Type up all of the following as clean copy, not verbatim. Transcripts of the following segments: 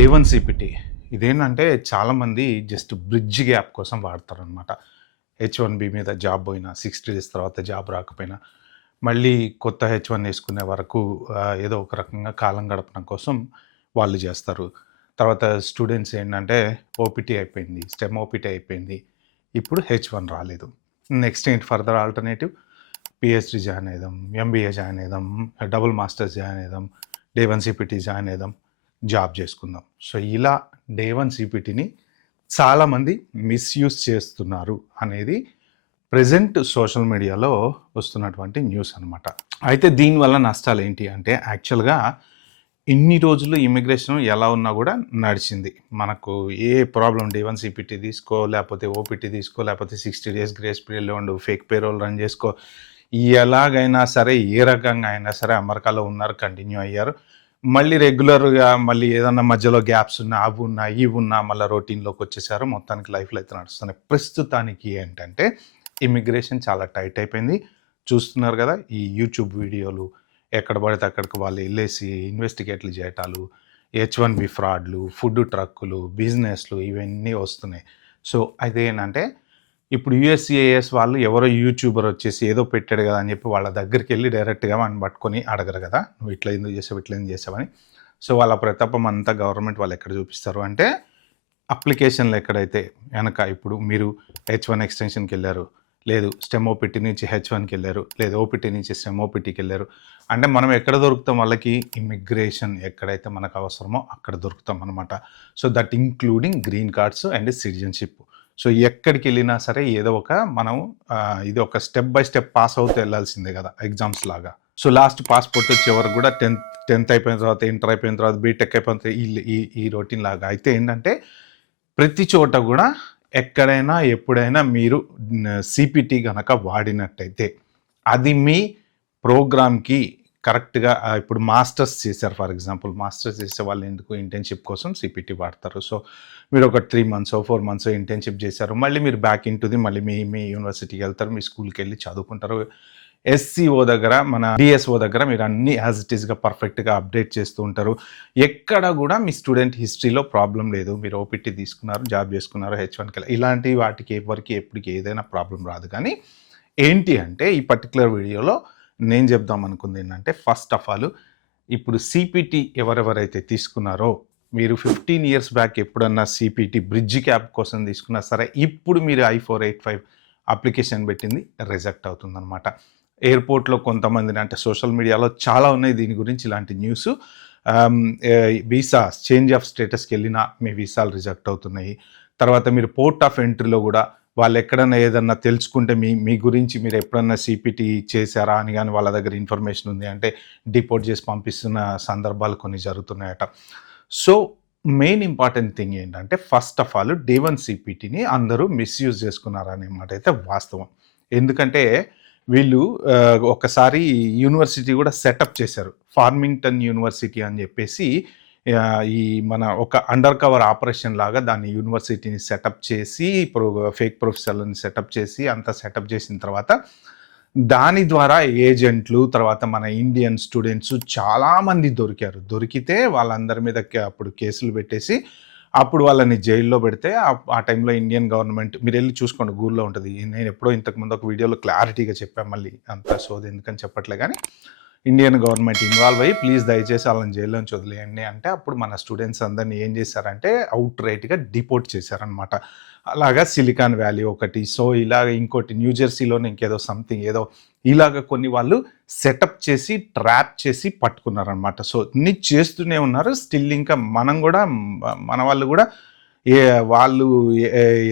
A1 CPT ఇదేంటంటే చాలామంది just bridge gap కోసం వాడతారనమాట. H1B మీద జాబ్ పోయినా 60 డేస్ తర్వాత జాబ్ రాకపోయినా మళ్ళీ కొత్త H1 వేసుకునే వరకు ఏదో ఒక రకంగా కాలం గడపడం కోసం వాళ్ళు చేస్తారు. తర్వాత స్టూడెంట్స్ ఏంటంటే ఓపీటీ అయిపోయింది, స్టెమ్ ఓపీటీ అయిపోయింది, ఇప్పుడు H1 రాలేదు. నెక్స్ట్ ఏంటి ఫర్దర్ ఆల్టర్నేటివ్? పిహెచ్డి జాయిన్ అయిదాం, ఎంబీఏ జాయిన్ అయిదాం, డబుల్ మాస్టర్స్ జాయిన్ అయిదాం, A1 CPT జాయిన్ అయిదాం, జాబ్ చేసుకుందాం. సో ఇలా A1 CPTని చాలామంది మిస్యూజ్ చేస్తున్నారు అనేది ప్రెజెంట్ సోషల్ మీడియాలో వస్తున్నటువంటి న్యూస్ అనమాట. అయితే దీనివల్ల నష్టాలు ఏంటి అంటే యాక్చువల్గా ఇన్ని రోజులు ఇమిగ్రేషన్ ఎలా ఉన్నా కూడా నడిచింది. మనకు ఏ ప్రాబ్లం A1 CPT తీసుకో, లేకపోతే ఓపీటీ తీసుకో, లేకపోతే 60 డేస్ గ్రేస్ పీరియడ్లో ఉండు, ఫేక్ పేరోల్ రన్ చేసుకో, ఎలాగైనా సరే ఏ రకంగా అయినా సరే అమెరికాలో ఉన్నారు, కంటిన్యూ అయ్యారు. మళ్ళీ రెగ్యులర్గా మళ్ళీ ఏదన్నా మధ్యలో గ్యాప్స్ ఉన్నా, అవి ఉన్నా, ఇవి ఉన్నా మళ్ళీ రొటీన్లోకి వచ్చేసారు. మొత్తానికి లైఫ్లో అయితే నడుస్తున్నాయి. ప్రస్తుతానికి ఏంటంటే ఇమిగ్రేషన్ చాలా టైట్ అయిపోయింది. చూస్తున్నారు కదా ఈ యూట్యూబ్ వీడియోలు, ఎక్కడ పడితే అక్కడికి వాళ్ళు వెళ్ళేసి ఇన్వెస్టిగేట్లు చేయటాలు, H1B ఫ్రాడ్లు, ఫుడ్ ట్రక్కులు, బిజినెస్లు ఇవన్నీ వస్తున్నాయి. సో అదేంటంటే ఇప్పుడు యూఎస్సిఐఎస్ వాళ్ళు ఎవరో యూట్యూబర్ వచ్చేసి ఏదో పెట్టాడు కదా అని చెప్పి వాళ్ళ దగ్గరికి వెళ్ళి డైరెక్ట్గా వాడిని పట్టుకొని అడగరు కదా, నువ్వు ఇట్లా ఎందుకు చేసావు, ఇట్లా ఎందుకు చేసావని. సో వాళ్ళ ప్రతాపం అంతా గవర్నమెంట్ వాళ్ళు ఎక్కడ చూపిస్తారు అంటే అప్లికేషన్లు ఎక్కడైతే వెనక ఇప్పుడు మీరు H1 ఎక్స్టెన్షన్కి వెళ్ళారు, లేదు స్టెమ్ ఓపీటీ నుంచి H1కి వెళ్ళారు, లేదు ఓపీటీ నుంచి స్టెమ్ ఓపీటీకి వెళ్ళారు అంటే మనం ఎక్కడ దొరుకుతాం వాళ్ళకి? ఇమిగ్రేషన్ ఎక్కడైతే మనకు అవసరమో అక్కడ దొరుకుతాం అనమాట. So that including green cards and citizenship. So ఎక్కడికి వెళ్ళినా సరే ఏదో ఒక మనం ఇది ఒక స్టెప్ బై స్టెప్ పాస్ అవుతూ వెళ్ళాల్సిందే కదా, ఎగ్జామ్స్ లాగా. సో లాస్ట్ పాస్పోర్ట్ వచ్చే వరకు కూడా టెన్త్ అయిపోయిన తర్వాత, ఇంటర్ అయిపోయిన తర్వాత, బీటెక్ అయిపోయిన తర్వాత ఈ రొటీన్ లాగా. అయితే ఏంటంటే ప్రతి చోట కూడా ఎక్కడైనా ఎప్పుడైనా మీరు సిపిటి కనుక వాడినట్టయితే అది మీ ప్రోగ్రామ్కి కరెక్ట్గా ఇప్పుడు మాస్టర్స్ చేశారు, ఫర్ ఎగ్జాంపుల్ మాస్టర్స్ చేసే వాళ్ళు ఎందుకు ఇంటర్న్షిప్ కోసం సిపిటి వాడతారు. సో మీరు ఒక 3 months 4 months ఇంటర్న్షిప్ చేశారు, మళ్ళీ మీరు బ్యాక్ ఇంటుది మళ్ళీ మీ యూనివర్సిటీకి వెళ్తారు, మీ స్కూల్కి వెళ్ళి చదువుకుంటారు. ఎస్సీఓ దగ్గర, మన డిఎస్ఓ దగ్గర మీరు అన్ని యాజ్ ఇట్ ఈస్గా పర్ఫెక్ట్గా అప్డేట్ చేస్తూ ఉంటారు. ఎక్కడ కూడా మీ స్టూడెంట్ హిస్టరీలో ప్రాబ్లం లేదు. మీరు ఓపీటీ తీసుకున్నారు, జాబ్ చేసుకున్నారు, H1కి ఇలాంటి వాటికి ఎవరికి ఎప్పటికి ఏదైనా ప్రాబ్లం రాదు. కానీ ఏంటి అంటే ఈ పర్టికులర్ వీడియోలో నేను చెప్దాం అనుకుంది ఏంటంటే ఫస్ట్ ఆఫ్ ఆల్ ఇప్పుడు సిపిటి ఎవరెవరైతే తీసుకున్నారో మీరు 15 years బ్యాక్ ఎప్పుడన్నా సిపిటి బ్రిడ్జ్ క్యాప్ కోసం తీసుకున్నా సరే ఇప్పుడు మీరు I-485 అప్లికేషన్ పెట్టింది రిజెక్ట్ అవుతుందన్నమాట. ఎయిర్పోర్ట్లో కొంతమందిని, అంటే సోషల్ మీడియాలో చాలా ఉన్నాయి దీని గురించి ఇలాంటి న్యూస్. వీసా చేంజ్ ఆఫ్ స్టేటస్కి వెళ్ళినా మీ వీసాలు రిజెక్ట్ అవుతున్నాయి. తర్వాత మీరు పోర్ట్ ఆఫ్ ఎంట్రీలో కూడా వాళ్ళు ఎక్కడన్నా ఏదన్నా తెలుసుకుంటే మీ గురించి మీరు ఎప్పుడన్నా సిపిటి చేశారా అని కానీ వాళ్ళ దగ్గర ఇన్ఫర్మేషన్ ఉంది అంటే డిపోర్ట్ చేసి పంపిస్తున్న సందర్భాలు కొన్ని జరుగుతున్నాయట. సో మెయిన్ ఇంపార్టెంట్ థింగ్ ఏంటంటే ఫస్ట్ ఆఫ్ ఆల్ A1 CPTని అందరూ మిస్యూజ్ చేసుకున్నారనే మాట అయితే వాస్తవం. ఎందుకంటే వీళ్ళు ఒకసారి యూనివర్సిటీ కూడా సెటప్ చేశారు, ఫార్మింగ్టన్ యూనివర్సిటీ అని చెప్పేసి. ఈ మన ఒక అండర్ కవర్ ఆపరేషన్ లాగా దాన్ని యూనివర్సిటీని సెటప్ చేసి ఫేక్ ప్రొఫెసర్లని సెటప్ చేసి అంతా సెటప్ చేసిన తర్వాత దాని ద్వారా ఏజెంట్లు, తర్వాత మన ఇండియన్ స్టూడెంట్స్ చాలామంది దొరికారు. దొరికితే వాళ్ళందరి మీద అప్పుడు కేసులు పెట్టేసి అప్పుడు వాళ్ళని జైల్లో పెడితే ఆ టైంలో ఇండియన్ గవర్నమెంట్, మీరు వెళ్ళి చూసుకోండి గూగుల్లో ఉంటుంది, నేను ఎప్పుడో ఇంతకుముందు ఒక వీడియోలో క్లారిటీగా చెప్పాను, మళ్ళీ అంత సోది ఎందుకని చెప్పట్లే. కానీ ఇండియన్ గవర్నమెంట్ ఇన్వాల్వ్ అయ్యి ప్లీజ్ దయచేసి వాళ్ళని జైల్లో నుంచి వదిలేయండి అంటే అప్పుడు మన స్టూడెంట్స్ అందరినీ ఏం చేశారంటే అవుట్ రైట్గా డిపోర్ట్ చేశారనమాట. అలాగా సిలికాన్ వ్యాలీ ఒకటి, సో ఇలాగ ఇంకోటి న్యూజెర్సీలోనే ఇంకేదో సంథింగ్ ఏదో ఇలాగ కొన్ని వాళ్ళు సెటప్ చేసి ట్రాప్ చేసి పట్టుకున్నారనమాట. సో ఇన్ని చేస్తూనే ఉన్నారు. స్టిల్ ఇంకా మనం కూడా మన వాళ్ళు కూడా వాళ్ళు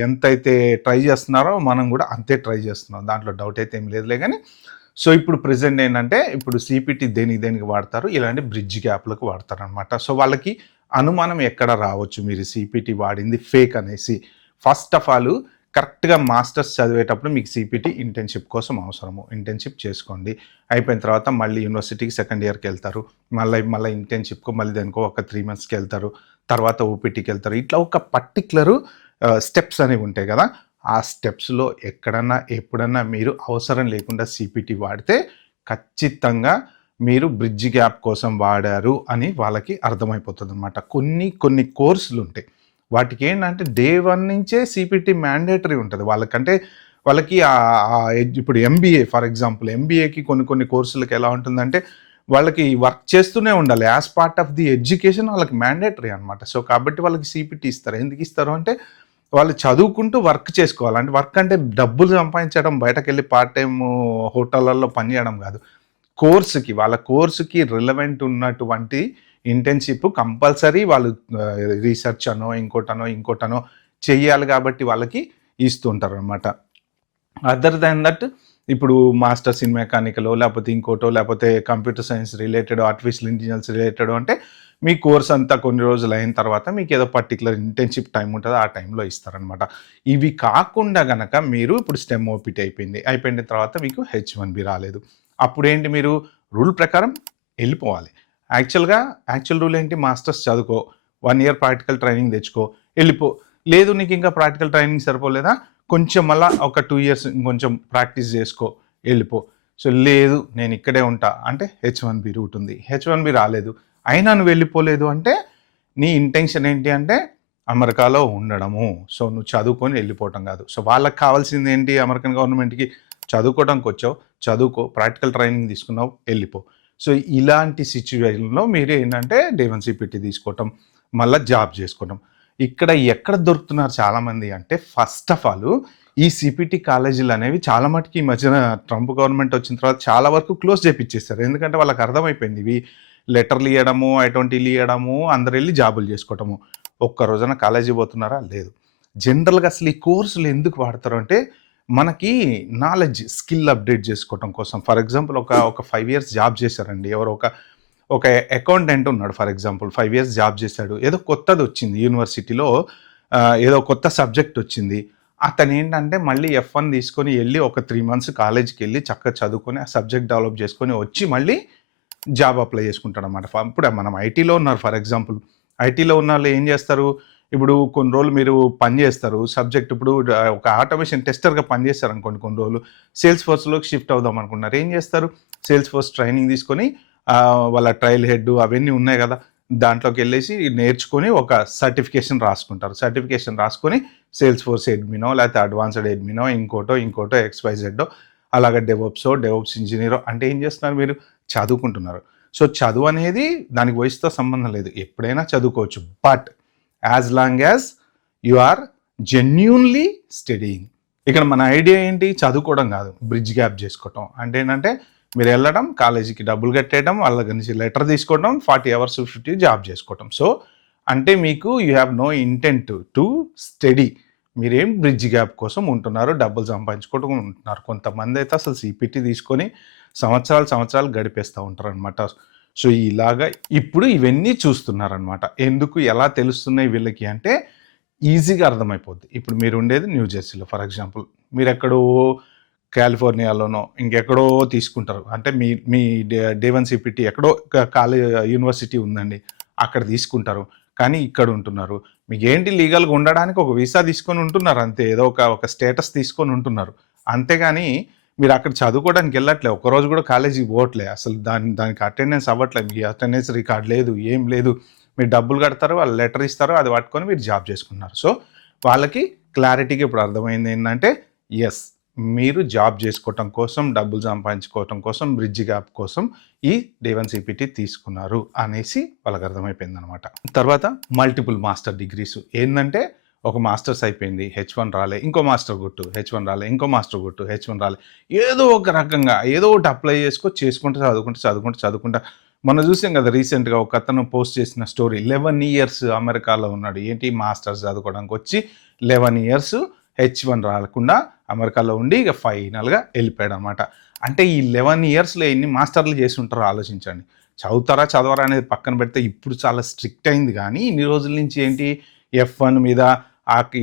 ఎంతైతే ట్రై చేస్తున్నారో మనం కూడా అంతే ట్రై చేస్తున్నాం, దాంట్లో డౌట్ అయితే ఏం లేదులే. కానీ సో ఇప్పుడు ప్రెజెంట్ ఏంటంటే ఇప్పుడు సిపిటి దేనికి వాడతారు, ఇలాంటి బ్రిడ్జ్ గ్యాప్లకు వాడతారు అనమాట. సో వాళ్ళకి అనుమానం ఎక్కడ రావచ్చు మీరు సిపిటి వాడింది ఫేక్ అనేసి. ఫస్ట్ ఆఫ్ ఆల్ కరెక్ట్గా మాస్టర్స్ చదివేటప్పుడు మీకు సిపిటి ఇంటర్న్షిప్ కోసం అవసరము, ఇంటర్న్షిప్ చేసుకోండి. అయిపోయిన తర్వాత మళ్ళీ యూనివర్సిటీకి సెకండ్ ఇయర్కి వెళ్తారు, మళ్ళీ ఇంటర్న్షిప్కు మళ్ళీ దానికో ఒక 3 monthsకి వెళ్తారు, తర్వాత ఓపీటీకి వెళ్తారు. ఇట్లా ఒక పర్టిక్యులర్ స్టెప్స్ అనేవి ఉంటాయి కదా. ఆ స్టెప్స్లో ఎక్కడన్నా ఎప్పుడన్నా మీరు అవసరం లేకుండా సిపిటి వాడితే ఖచ్చితంగా మీరు బ్రిడ్జ్ గ్యాప్ కోసం వాడారు అని వాళ్ళకి అర్థమైపోతుందనమాట. కొన్ని కోర్సులుంటాయి. వాటికేంటంటే డే 1 నుంచే సీపీటీ మ్యాండేటరీ ఉంటది. వాళ్ళకి ఇప్పుడు ఎంబీఏ ఫర్ ఎగ్జాంపుల్ ఎంబీఏకి కొన్ని కోర్సులకి ఎలా ఉంటుందంటే వాళ్ళకి వర్క్ చేస్తూనే ఉండాలి. As part of the education వాళ్ళకి మ్యాండేటరీ అనమాట. సో కాబట్టి వాళ్ళకి సీపీటీ ఇస్తారు. ఎందుకు ఇస్తారు అంటే వాళ్ళు చదువుకుంటూ వర్క్ చేసుకోవాలి. అంటే వర్క్ అంటే డబ్బులు సంపాదించడం, బయటకెళ్ళి పార్ట్ టైమ్ హోటళ్ళల్లో పనిచేయడం కాదు. వాళ్ళ కోర్సుకి రిలవెంట్ ఉన్నటువంటి ఇంటర్న్‌షిప్ కంపల్సరీ వాళ్ళు రీసెర్చ్ అనో, ఇంకోటనో చెయ్యాలి కాబట్టి వాళ్ళకి ఇస్తుంటారనమాట. అదర్ దాన్ దట్ ఇప్పుడు మాస్టర్స్ ఇన్ మెకానికలో లేకపోతే ఇంకోటో లేకపోతే computer science related, artificial intelligence related అంటే మీ కోర్స్ అంతా కొన్ని రోజులు అయిన తర్వాత మీకు ఏదో పర్టికులర్ ఇంటర్న్‌షిప్ టైం ఉంటదో ఆ టైంలో ఇస్తారనమాట. ఇవి కాకుండా గనక మీరు ఇప్పుడు స్టెమ్ ఓపీటీ అయిపోయిన తర్వాత మీకు హెచ్-1బీ రాలేదు. అప్పుడేంటి మీరు రూల్ ప్రకారం ఎళ్ళిపోవాలి. యాక్చువల్ రూల్ ఏంటి? మాస్టర్స్ చదువుకో, 1 ఇయర్ ప్రాక్టికల్ ట్రైనింగ్ తెచ్చుకో, ఎళ్ళిపో. లేదు నీకు ఇంకా ప్రాక్టికల్ ట్రైనింగ్ సరిపోలేదా? కొంచెం మళ్ళా ఒక 2 ఇయర్స్ ఇంకొంచెం ప్రాక్టీస్ చేసుకో, ఎళ్ళిపో. సో లేదు నేను ఇక్కడే ఉంటా అంటే హెచ్-1బీ రూట్ ఉంది. హెచ్-1బీ రాలేదు. అయినా నువ్వు వెళ్ళిపోలేదు అంటే నీ ఇంటెన్షన్ ఏంటి అంటే అమెరికాలో ఉండడము. సో నువ్వు చదువుకొని వెళ్ళిపోవటం కాదు. సో వాళ్ళకి కావాల్సింది ఏంటి? అమెరికన్ గవర్నమెంట్‌కి చదువుకోవడానికి వచ్చావు, చదువుకో, ప్రాక్టికల్ ట్రైనింగ్ తీసుకున్నావు, వెళ్ళిపో. సో ఇలాంటి సిచ్యువేషన్‌లో మీరు ఏంటంటే డే 1 సీపీటీ తీసుకోవటం, మళ్ళా జాబ్ చేసుకోవడం. ఎక్కడ దొరుకుతున్నారు చాలామంది అంటే ఫస్ట్ ఆఫ్ ఆల్ ఈ సీపీటీ కాలేజీలు అనేవి చాలా మటుకు ఈ మధ్యన ట్రంప్ గవర్నమెంట్ వచ్చిన తర్వాత చాలా వరకు క్లోజ్ చేపిచ్చేస్తారు. ఎందుకంటే వాళ్ళకి అర్థమైపోయింది ఇవి లెటర్లు ఇవ్వడము, I-20లు ఇవ్వడము, అందరు వెళ్ళి జాబులు చేసుకోవటము. ఒక్క రోజున కాలేజీ పోతున్నారా? లేదు. జనరల్‌గా అసలు ఈ కోర్సులు ఎందుకు వాడతారు అంటే మనకి నాలెడ్జ్, స్కిల్ అప్డేట్ చేసుకోవటం కోసం. ఫర్ ఎగ్జాంపుల్ ఒక 5 ఇయర్స్ జాబ్ చేశారండి. ఎవరో ఒక అకౌంటెంట్ ఉన్నాడు ఫర్ ఎగ్జాంపుల్. 5 ఇయర్స్ జాబ్ చేశాడు. ఏదో కొత్తదొచ్చింది యూనివర్సిటీలో ఏదో కొత్త సబ్జెక్ట్ వచ్చింది. అతనేంటంటే మళ్ళీ F1 తీసుకొని ఎళ్ళి ఒక 3 మంత్స్ కాలేజ్‌కెళ్ళి చక్కగా చదువుకొని ఆ సబ్జెక్ట్ డెవలప్ చేసుకొని వచ్చి మళ్ళీ జాబ్ అప్లై చేసుకుంటాడనమాట. ఇప్పుడు మనం ఐటీలో ఉన్నారు ఫర్ ఎగ్జాంపుల్. ఐటీలో ఉన్నోళ్ళు ఏం చేస్తారు? ఇప్పుడు కొన్ని రోజులు మీరు పని చేస్తారు. సబ్జెక్ట్ ఇప్పుడు ఒక ఆటోమేషన్ టెస్టర్‌గా పనిచేస్తారనుకోండి కొన్ని రోజులు. సేల్స్ ఫోర్స్‌లోకి షిఫ్ట్ అవుదాం అనుకున్నారు. ఏం చేస్తారు? సేల్స్ ఫోర్స్ ట్రైనింగ్ తీసుకొని వాళ్ళ ట్రయల్ హెడ్ అవన్నీ ఉన్నాయి కదా! దాంట్లోకెళ్ళేసి నేర్చుకొని ఒక సర్టిఫికేషన్ రాసుకుంటారు. సర్టిఫికేషన్ రాసుకొని సేల్స్ ఫోర్స్ అడ్మినో లేకపోతే అడ్వాన్స్డ్ అడ్మినో ఇంకోటో ఎక్స్‌వైజెడ్డో అలాగే డెవోప్స్ ఇంజినీరో అంటే ఏం చేస్తున్నారు మీరు? చదువుకుంటున్నారు. సో చదువు అనేది దానికి వయసుతో సంబంధం లేదు. ఎప్పుడైనా చదువుకోవచ్చు. But as long as you are genuinely studying. ఇక్కడ మన ఐడియా ఏంటి? చదువుకోవడం కాదు. బ్రిడ్జ్ గ్యాప్ చేసుకోవటం. అంటే ఏంటంటే మీరు వెళ్ళడం, కాలేజీకి డబ్బులు కట్టేయడం, వాళ్ళ దగ్గర నుంచి లెటర్ తీసుకోవడం, 40 అవర్స్ 50 జాబ్ చేసుకోవటం. సో అంటే మీకు you have no intent to study. మీరేం బ్రిడ్జ్ గ్యాప్ కోసం ఉంటున్నారు, డబ్బులు సంపాదించుకోవడం ఉంటున్నారు. కొంతమంది అయితే అసలు సీపీటీ తీసుకొని సంవత్సరాలు గడిపేస్తూ ఉంటారనమాట. సో ఇలాగా ఇప్పుడు ఇవన్నీ చూస్తున్నారనమాట. ఎందుకు ఎలా తెలుస్తున్నాయి వీళ్ళకి అంటే ఈజీగా అర్థమైపోద్ది. ఇప్పుడు మీరు ఉండేది న్యూ జెర్సీలో ఫర్ ఎగ్జాంపుల్. మీరెక్కడో కాలిఫోర్నియాలోనో ఇంకెక్కడో తీసుకుంటారు. అంటే మీ డే 1 సీపీటీ ఎక్కడో యూనివర్సిటీ ఉందండి. అక్కడ తీసుకుంటారు. కానీ ఇక్కడ ఉంటున్నారు. మీకేంటి లీగల్‌గా ఉండడానికి ఒక వీసా తీసుకొని ఉంటున్నారు అంతే. ఏదో ఒక స్టేటస్ తీసుకొని ఉంటున్నారు. అంతేగాని మీరు అక్కడ చదువుకోవడానికి వెళ్ళట్లే. ఒక్కరోజు కూడా కాలేజీకి పోవట్లే. అసలు దానికి అటెండెన్స్ అవ్వట్లేదు. మీ అటెండెన్స్ రికార్డ్ లేదు, ఏం లేదు. మీరు డబ్బులు కడతారు, వాళ్ళు లెటర్ ఇస్తారు, అది పట్టుకొని మీరు జాబ్ చేసుకుంటున్నారు. సో వాళ్ళకి క్లారిటీగా ఇప్పుడు అర్థమైంది ఏంటంటే యెస్ మీరు జాబ్ చేసుకోవటం కోసం, డబ్బులు సంపాదించుకోవటం కోసం, బ్రిడ్జ్ గ్యాప్ కోసం ఈ డే 1 సీపీటీ తీసుకున్నారు అనేసి వాళ్ళకి అర్థమైపోయిందనమాట. తర్వాత మల్టిపుల్ మాస్టర్ డిగ్రీస్ ఏందంటే ఒక మాస్టర్స్ అయిపోయింది, H1 రాలే, ఇంకో మాస్టర్ కొట్టు, H1 రాలే, ఇంకో మాస్టర్ కొట్టు, H1 రాలే. ఏదో ఒక రకంగా ఏదో ఒకటి అప్లై చేసుకుంటూ చదువుకుంటా మనం చూసాం కదా రీసెంట్‌గా ఒక అతను పోస్ట్ చేసిన స్టోరీ. 11 ఇయర్స్ అమెరికాలో ఉన్నాడు. ఏంటి మాస్టర్స్ చదువుకోవడానికి వచ్చి 11 ఇయర్స్ H1 రాకుండా అమెరికాలో ఉండి ఇక ఫైనల్‌గా వెళ్ళిపోయాడనమాట. అంటే ఈ 11 ఇయర్స్‌లో ఎన్ని మాస్టర్లు చేసి ఉంటారో ఆలోచించండి. చదవరా అనేది పక్కన పెడితే ఇప్పుడు చాలా స్ట్రిక్ట్ అయింది కానీ ఇన్ని రోజుల నుంచి ఏంటి F1 మీద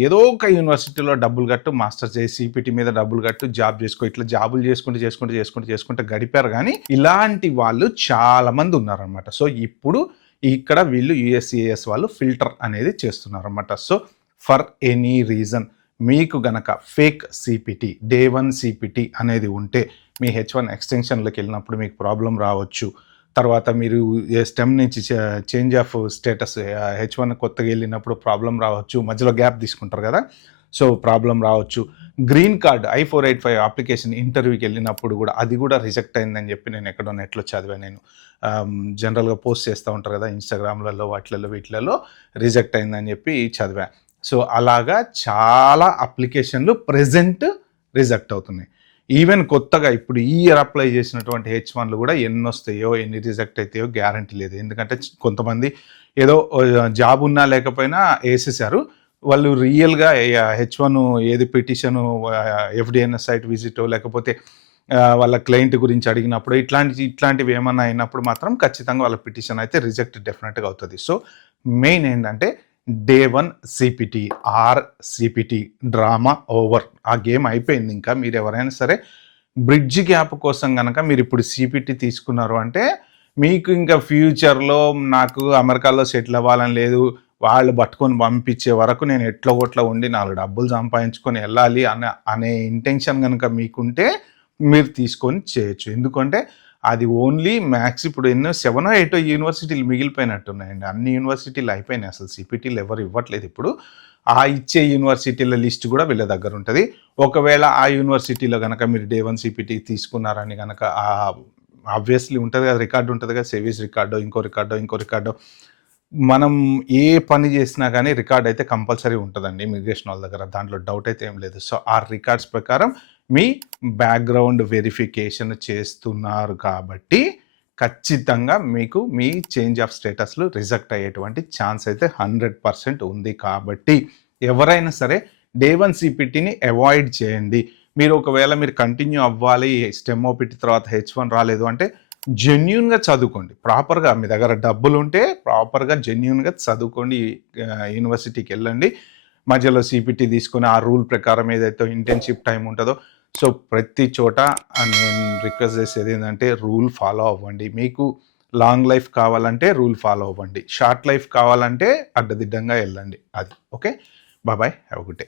ఏదో ఒక యూనివర్సిటీలో డబ్బులు కట్టు, మాస్టర్స్ చేసి సీపీటీ మీద డబ్బులు కట్టు, జాబ్ చేసుకో, ఇట్లా జాబులు చేసుకుంటూ గడిపారు. కానీ ఇలాంటి వాళ్ళు చాలామంది ఉన్నారనమాట. సో ఇప్పుడు ఇక్కడ వీళ్ళు USCIS వాళ్ళు ఫిల్టర్ అనేది చేస్తున్నారనమాట. సో ఫర్ ఎనీ రీజన్ మీకు గనక ఫేక్ సీపీటీ, డే 1 సీపీటీ అనేది ఉంటే మీ H1 ఎక్స్టెన్షన్లోకి వెళ్ళినప్పుడు మీకు ప్రాబ్లం రావచ్చు. తర్వాత మీరు స్టెమ్ నుంచి చేంజ్ ఆఫ్ స్టేటస్ H1 కొత్తగా వెళ్ళినప్పుడు ప్రాబ్లం రావచ్చు, మధ్యలో గ్యాప్ తీసుకుంటారు కదా, సో ప్రాబ్లం రావచ్చు. గ్రీన్ కార్డ్ I-485 అప్లికేషన్ ఇంటర్వ్యూకి వెళ్ళినప్పుడు కూడా అది కూడా రిజెక్ట్ అయిందని చెప్పి నేను ఎక్కడో నెట్లో చదివాను. నేను జనరల్గా పోస్ట్ చేస్తూ ఉంటారు కదా ఇన్స్టాగ్రామ్లలో వీటిలలో రిజెక్ట్ అయిందని చెప్పి చదివా. సో అలాగా చాలా అప్లికేషన్లు ప్రెజెంట్ రిజెక్ట్ అవుతున్నాయి. ఈవెన్ కొత్తగా ఇప్పుడు ఈ ఇయర్ అప్లై చేసినటువంటి H1లు కూడా ఎన్ని వస్తాయో ఎన్ని రిజెక్ట్ అవుతాయో గ్యారంటీ లేదు. ఎందుకంటే కొంతమంది ఏదో జాబ్ ఉన్నా లేకపోయినా వేసేసారు. వాళ్ళు రియల్గా H1 ఏది పిటిషను FDNS సైట్ విజిటో లేకపోతే వాళ్ళ క్లయింట్ గురించి అడిగినప్పుడు ఇట్లాంటివి ఏమన్నా అయినప్పుడు మాత్రం ఖచ్చితంగా వాళ్ళ పిటిషన్ అయితే రిజెక్ట్ డెఫినెట్గా అవుతుంది. సో మెయిన్ ఏంటంటే day 1 CPT or CPT drama over. ఆ గేమ్ అయిపోయింది. ఇంకా మీరు ఎవరైనా సరే బ్రిడ్జ్ గ్యాప్ కోసం కనుక మీరు ఇప్పుడు CPT తీసుకున్నారు అంటే మీకు ఇంకా ఫ్యూచర్లో నాకు అమెరికాలో సెటిల్ అవ్వాలని లేదు, వాళ్ళు పట్టుకొని పంపించే వరకు నేను ఎట్లా కొట్లా ఉండి 4 డబ్బులు సంపాదించుకొని వెళ్ళాలి అనే ఇంటెన్షన్ కనుక మీకుంటే మీరు తీసుకొని చేయొచ్చు. ఎందుకంటే అది ఓన్లీ మ్యాక్స్ ఇప్పుడు ఎన్నో 7 8 యూనివర్సిటీలు మిగిలిపోయినట్టున్నాయండి. అన్ని యూనివర్సిటీలు అయిపోయినాయి. అసలు CPTలు ఎవరు ఇవ్వట్లేదు ఇప్పుడు. ఆ ఇచ్చే యూనివర్సిటీల లిస్ట్ కూడా వీళ్ళ దగ్గర ఉంటుంది. ఒకవేళ ఆ యూనివర్సిటీలో కనుక మీరు డే 1 CPT తీసుకున్నారని కనుక ఆబ్వియస్లీ ఉంటుంది కదా, రికార్డు ఉంటుంది కదా, సర్వీస్ రికార్డో ఇంకో రికార్డో మనం ఏ పని చేసినా కానీ రికార్డ్ అయితే కంపల్సరీ ఉంటుందండి ఇమిగ్రేషన్ వాళ్ళ దగ్గర, దాంట్లో డౌట్ అయితే ఏం లేదు. సో ఆ రికార్డ్స్ ప్రకారం మీ బ్యాక్గ్రౌండ్ వెరిఫికేషన్ చేస్తున్నారు కాబట్టి ఖచ్చితంగా మీకు మీ చేంజ్ ఆఫ్ స్టేటస్లు రిజెక్ట్ అయ్యేటువంటి ఛాన్స్ అయితే 100% ఉంది. కాబట్టి ఎవరైనా సరే డే 1 CPTని అవాయిడ్ చేయండి. మీరు ఒకవేళ మీరు కంటిన్యూ అవ్వాలి, స్టెమ్ OPT తర్వాత H1 రాలేదు అంటే జెన్యూన్గా చదువుకోండి. ప్రాపర్గా మీ దగ్గర డబ్బులు ఉంటే ప్రాపర్గా జెన్యూన్గా చదువుకోండి. యూనివర్సిటీకి వెళ్ళండి, మధ్యలో CPT తీసుకొని ఆ రూల్ ప్రకారం ఏదైతే ఇంటర్న్షిప్ టైం ఉంటుందో, సో ప్రతి చోట నేను రిక్వెస్ట్ చేసేది ఏంటంటే రూల్ ఫాలో అవ్వండి. మీకు లాంగ్ లైఫ్ కావాలంటే రూల్ ఫాలో అవ్వండి, షార్ట్ లైఫ్ కావాలంటే అడ్డదిడ్డంగా వెళ్ళండి. అది okay. Bye, have a good day.